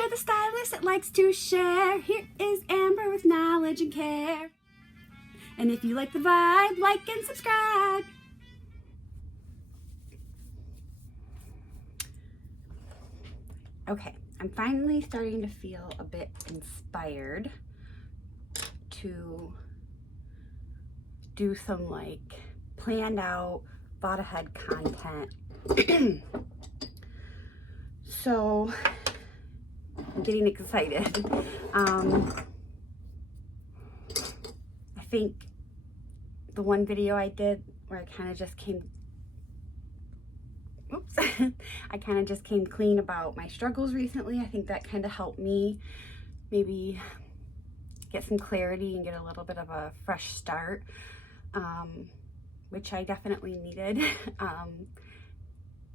Share the stylist that likes to share. Here is Amber with knowledge and care. And if you like the vibe, like and subscribe. Okay, I'm finally starting to feel a bit inspired to do some like planned out, thought ahead content. So I'm getting excited. I think the one video I did where I kind of just came I kind of just came clean about my struggles recently. I think that kind of helped me maybe get some clarity and get a little bit of a fresh start, which I definitely needed.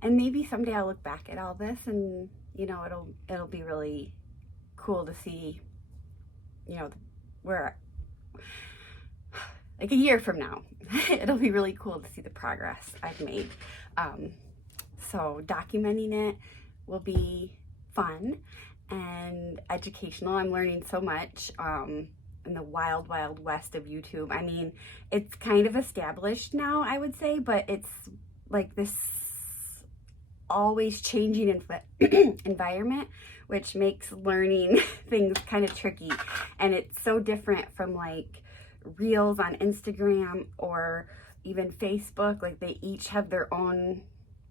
And maybe someday I'll look back at all this and, you know, it'll be really cool to see, you know, where, like a year from now, it'll be really cool to see the progress I've made. So documenting it will be fun and educational. I'm learning so much in the wild, wild west of YouTube. I mean, it's kind of established now, I would say, but it's like this always changing environment, which makes learning things kind of tricky. And it's so different from like reels on Instagram or even Facebook. Like they each have their own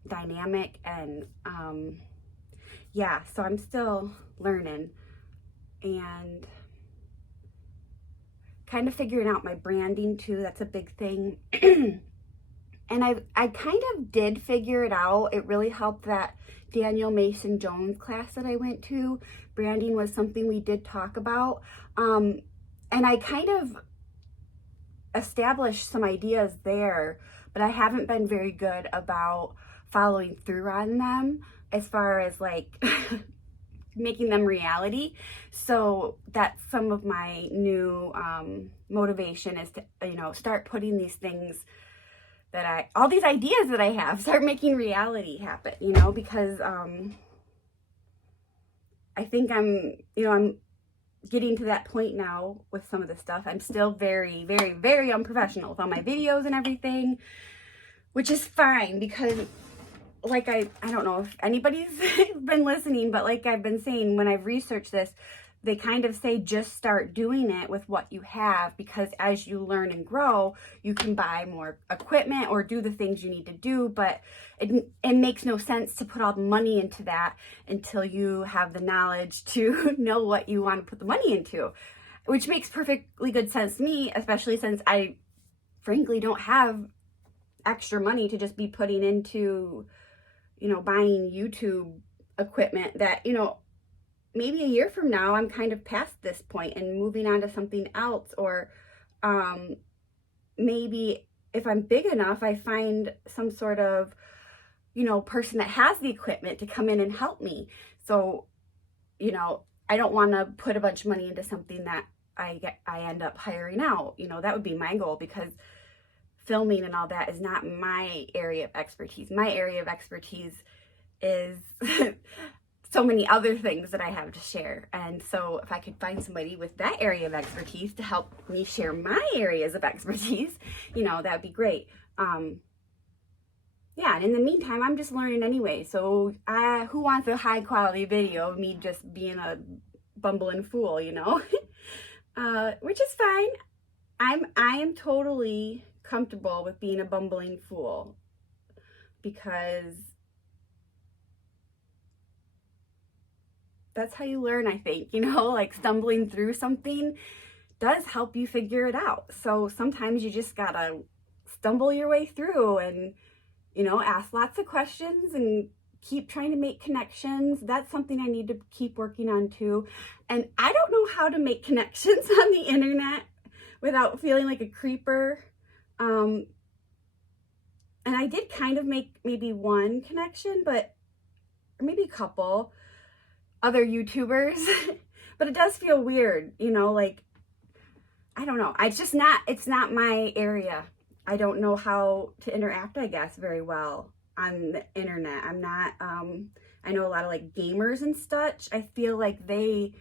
dynamic, and yeah, so I'm still learning and kind of figuring out my branding too. That's a big thing. And I kind of did figure it out. It really helped that Daniel Mason Jones class that I went to. Branding was something we did talk about, and I kind of established some ideas there, but I haven't been very good about following through on them as far as like making them reality. So that's some of my new motivation, is to, you know, start putting these things that all these ideas that I have, start making reality happen, you know, because I think I'm getting to that point now with some of this stuff. I'm still very, very, very unprofessional with all my videos and everything, which is fine because like I don't know if anybody's been listening, but like I've been saying, when I've researched this, they kind of say just start doing it with what you have, because as you learn and grow, you can buy more equipment or do the things you need to do, but it makes no sense to put all the money into that until you have the knowledge to know what you want to put the money into, which makes perfectly good sense to me, especially since I frankly don't have extra money to just be putting into, you know, buying YouTube equipment that, you know, maybe a year from now, I'm kind of past this point and moving on to something else. Or maybe if I'm big enough, I find some sort of, you know, person that has the equipment to come in and help me. So, you know, I don't want to put a bunch of money into something that I end up hiring out. You know, that would be my goal, because filming and all that is not my area of expertise. My area of expertise is so many other things that I have to share. And so if I could find somebody with that area of expertise to help me share my areas of expertise, you know, that'd be great. Yeah, and in the meantime, I'm just learning anyway. So who wants a high quality video of me just being a bumbling fool, you know? Which is fine. I am totally comfortable with being a bumbling fool, because that's how you learn, I think, you know, like stumbling through something does help you figure it out. So sometimes you just gotta stumble your way through and, you know, ask lots of questions and keep trying to make connections. That's something I need to keep working on too. And I don't know how to make connections on the internet without feeling like a creeper. And I did kind of make maybe one connection, or maybe a couple other YouTubers, but it does feel weird, you know, like, I don't know. It's not my area. I don't know how to interact, I guess, very well on the internet. I'm not, I know a lot of like gamers and such, I feel like they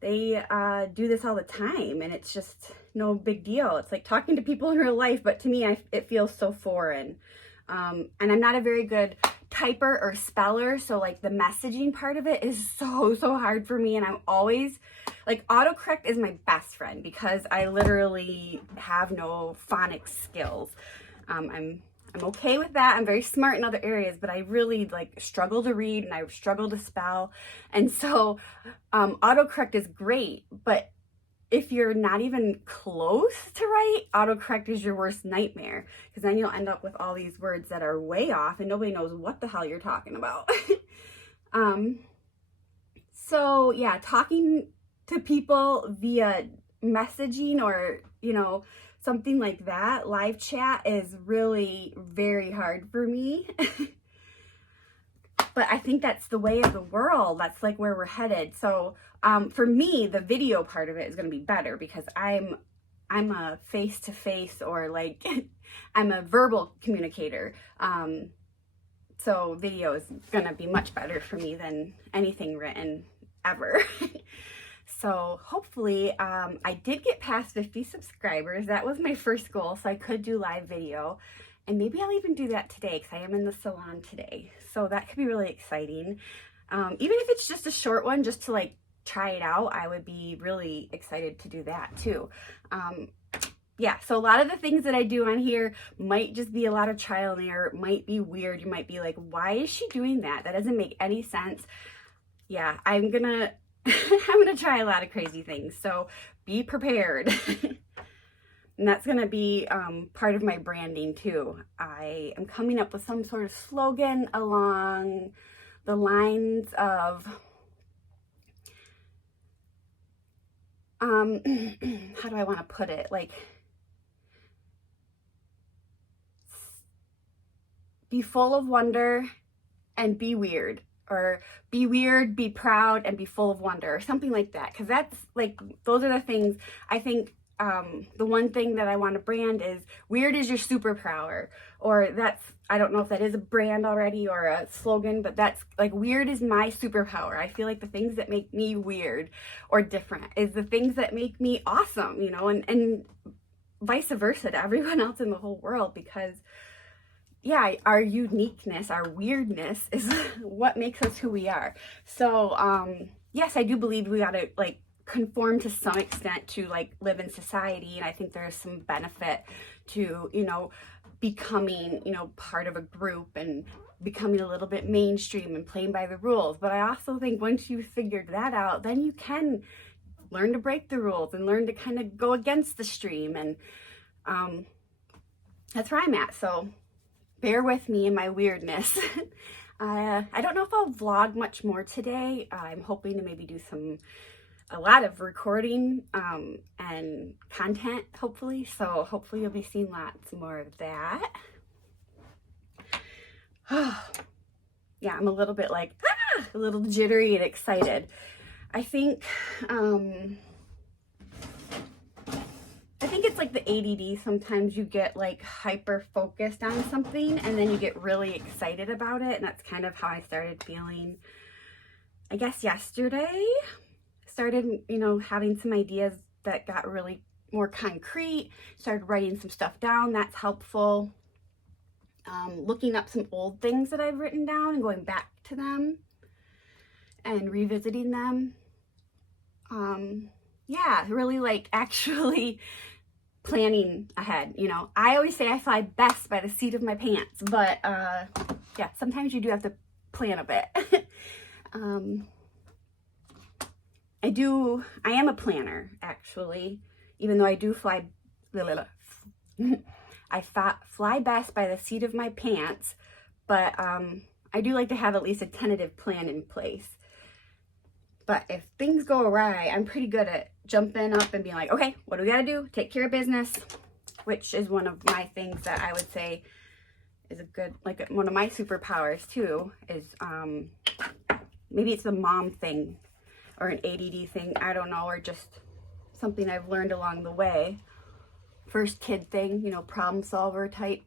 do this all the time, and it's just no big deal. It's like talking to people in real life, but to me, it feels so foreign. And I'm not a very good typer or speller, so like the messaging part of it is so hard for me, and I'm always like, autocorrect is my best friend because I literally have no phonics skills. I'm okay with that. I'm very smart in other areas, but I really like struggle to read and I struggle to spell. And so autocorrect is great, but if you're not even close to right, autocorrect is your worst nightmare, because then you'll end up with all these words that are way off and nobody knows what the hell you're talking about. So yeah, talking to people via messaging or, you know, something like that, live chat, is really very hard for me. But I think that's the way of the world. That's like where we're headed. So for me, the video part of it is going to be better because I'm a face-to-face, or like I'm a verbal communicator. So video is going to be much better for me than anything written ever. So hopefully, I did get past 50 subscribers. That was my first goal, so I could do live video. And maybe I'll even do that today because I am in the salon today. So that could be really exciting. Even if it's just a short one, just to like try it out, I would be really excited to do that too. Yeah, so a lot of the things that I do on here might just be a lot of trial and error. It might be weird. You might be like, why is she doing that? That doesn't make any sense. Yeah, I'm gonna try a lot of crazy things, so be prepared. And that's gonna be part of my branding too. I am coming up with some sort of slogan along the lines of, how do I want to put it? Like, be full of wonder and be weird. Or be weird, be proud, and be full of wonder, or something like that. Because that's like, those are the things I think. The one thing that I want to brand is weird is your superpower, or that's, I don't know if that is a brand already or a slogan, but that's like, weird is my superpower. I feel like the things that make me weird or different is the things that make me awesome, you know, and vice versa to everyone else in the whole world, because yeah, our uniqueness, our weirdness is what makes us who we are. So, yes, I do believe we gotta like conform to some extent to like live in society. And I think there's some benefit to, you know, becoming, you know, part of a group and becoming a little bit mainstream and playing by the rules. But I also think once you've figured that out, then you can learn to break the rules and learn to kind of go against the stream. And that's where I'm at. So bear with me in my weirdness. I don't know if I'll vlog much more today. I'm hoping to maybe do a lot of recording and content, hopefully. So hopefully you'll be seeing lots more of that. Yeah, I'm a little bit like, a little jittery and excited. I think it's like the ADD. Sometimes you get like hyper focused on something and then you get really excited about it. And that's kind of how I started feeling, I guess, yesterday. Started, you know, having some ideas that got really more concrete. Started writing some stuff down. That's helpful. Looking up some old things that I've written down and going back to them and revisiting them. Yeah, really like actually planning ahead. You know, I always say I fly best by the seat of my pants, but yeah, sometimes you do have to plan a bit. I am a planner, actually, even though I do fly, I fly best by the seat of my pants, but I do like to have at least a tentative plan in place. But if things go awry, I'm pretty good at jumping up and being like, okay, what do we got to do? Take care of business, which is one of my things that I would say is a good, like one of my superpowers too, is maybe it's the mom thing or an ADD thing, I don't know, or just something I've learned along the way. First kid thing, you know, problem solver type.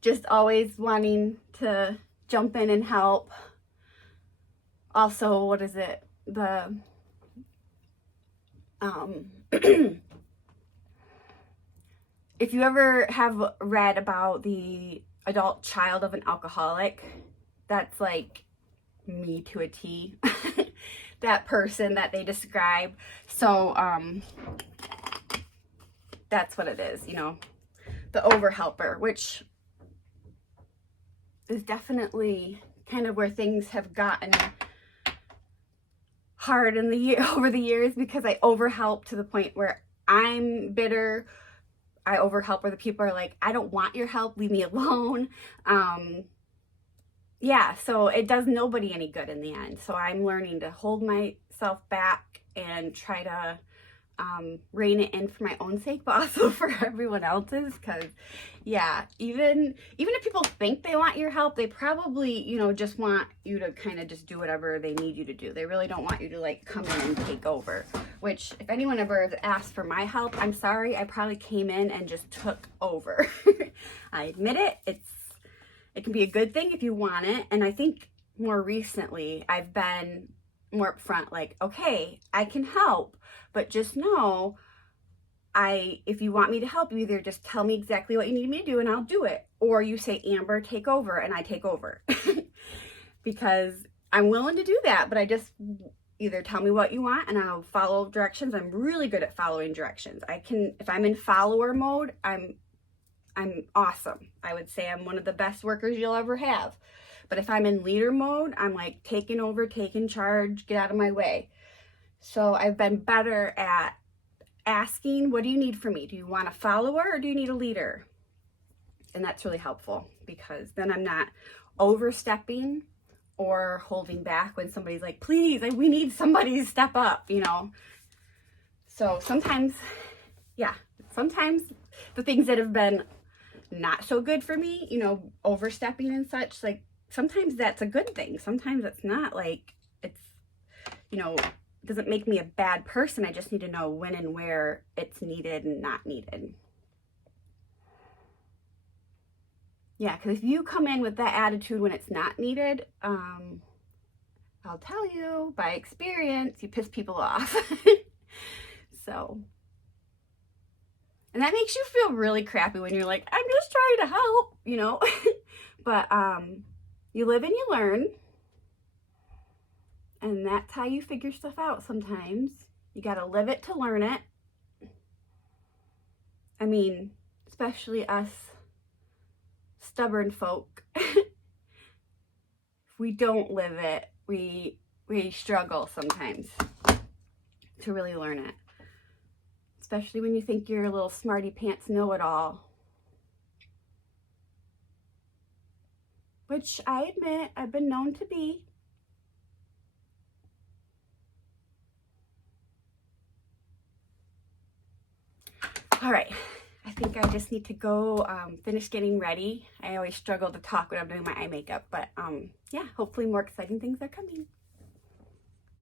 Just always wanting to jump in and help. also, what is it? The, if you ever have read about the adult child of an alcoholic, that's like me to a T. That person that they describe. So, that's what it is, you know, the overhelper, which is definitely kind of where things have gotten hard in the over the years, because I overhelp to the point where I'm bitter. I overhelp where the people are like, I don't want your help, leave me alone. Yeah, so it does nobody any good in the end. So I'm learning to hold myself back and try to rein it in for my own sake, but also for everyone else's. Because yeah, even if people think they want your help, they probably, you know, just want you to kind of just do whatever they need you to do. They really don't want you to like come in and take over, which if anyone ever asked for my help, I'm sorry, I probably came in and just took over. I admit it. It can be a good thing if you want it. And I think more recently I've been more upfront, like, okay, I can help, but just know, if you want me to help, you either just tell me exactly what you need me to do and I'll do it, or you say, Amber, take over, and I take over. Because I'm willing to do that, but I just either tell me what you want and I'll follow directions. I'm really good at following directions. If I'm in follower mode, I'm awesome. I would say I'm one of the best workers you'll ever have. But if I'm in leader mode, I'm like taking over, taking charge, get out of my way. So I've been better at asking, what do you need from me? Do you want a follower or do you need a leader? And that's really helpful, because then I'm not overstepping or holding back when somebody's like, please, we need somebody to step up, you know? So sometimes the things that have been not so good for me, you know, overstepping and such, like sometimes that's a good thing. Sometimes it's not, like it's, you know, doesn't make me a bad person. I just need to know when and where it's needed and not needed. Yeah, because if you come in with that attitude when it's not needed, I'll tell you by experience, you piss people off. So, and that makes you feel really crappy when you're like, I'm just trying to help, you know. But you live and you learn. And that's how you figure stuff out sometimes. You got to live it to learn it. I mean, especially us stubborn folk. If we don't live it, we struggle sometimes to really learn it. Especially when you think you're a little smarty pants know-it-all. Which I admit I've been known to be. All right, I think I just need to go finish getting ready. I always struggle to talk when I'm doing my eye makeup, but yeah, hopefully more exciting things are coming.